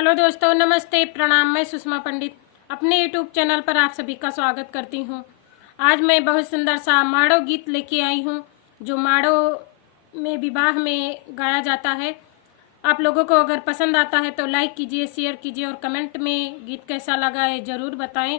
Hello दोस्तों, नमस्ते, प्रणाम। मैं सुषमा पंडित अपने यूट्यूब चैनल पर आप सभी का स्वागत करती हूँ। आज मैं बहुत सुंदर सा माड़ो गीत लेके आई हूँ, जो माड़ो में विवाह में गाया जाता है। आप लोगों को अगर पसंद आता है तो लाइक कीजिए, शेयर कीजिए और कमेंट में गीत कैसा लगा है ज़रूर बताएं।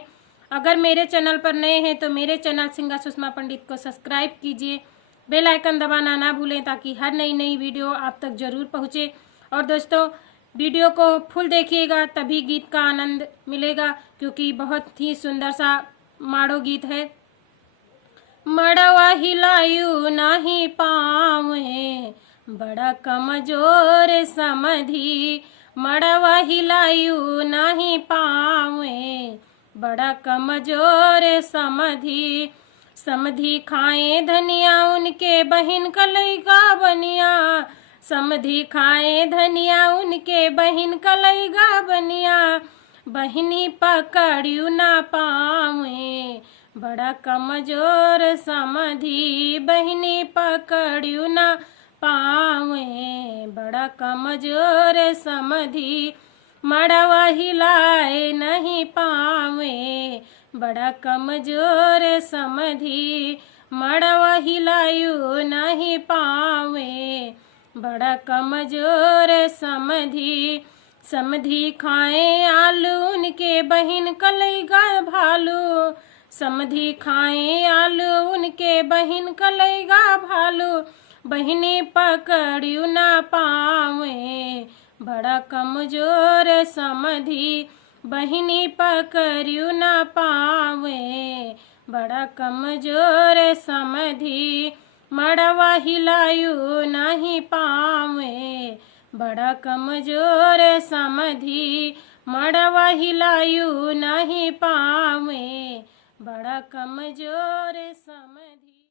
अगर मेरे चैनल पर नए हैं तो मेरे चैनल सिंगर सुषमा पंडित को सब्सक्राइब कीजिए, बेल आइकन दबाना ना भूलें ताकि हर नई वीडियो आप तक ज़रूर पहुँचे। और दोस्तों, वीडियो को फुल देखिएगा तभी गीत का आनंद मिलेगा, क्योंकि बहुत ही सुंदर सा माड़ो गीत है। मड़वा हिलायू नाही पावे, बड़ा कमजोर समधी। मड़वा हिलायू नाही पावे, बड़ा कमजोर समधी। समधी खाए धनिया उनके बहिन कलैगा बनिया। समधी खाए धनिया उनके बहिन कलैगा बनिया। बहिनी पकड़ियू ना पावे, बड़ा कमजोर समधी। बहिनी पकड़ियू ना पावे, बड़ा कमजोर समधी। मड़वा हिलाए नहीं पावे, बड़ा कमजोर समधी। मड़वा हिलायू नहीं पावे, बड़ा कमजोर समधी। समधी खाए आलू उनके बहिन कलैगा भालू। समधी खाए आलू उनके बहिन कलैगा भालू। बहिनी पकड़ियू ना पावे, बड़ा कमजोर समधी। बहिनी पकड़ियू ना पावे, बड़ा कमजोर समधी। मड़वा हिलायू नहीं पावे, बड़ा कमजोर समधी। मड़वा हिलायू नहीं पावे, बड़ा कमजोर समधी।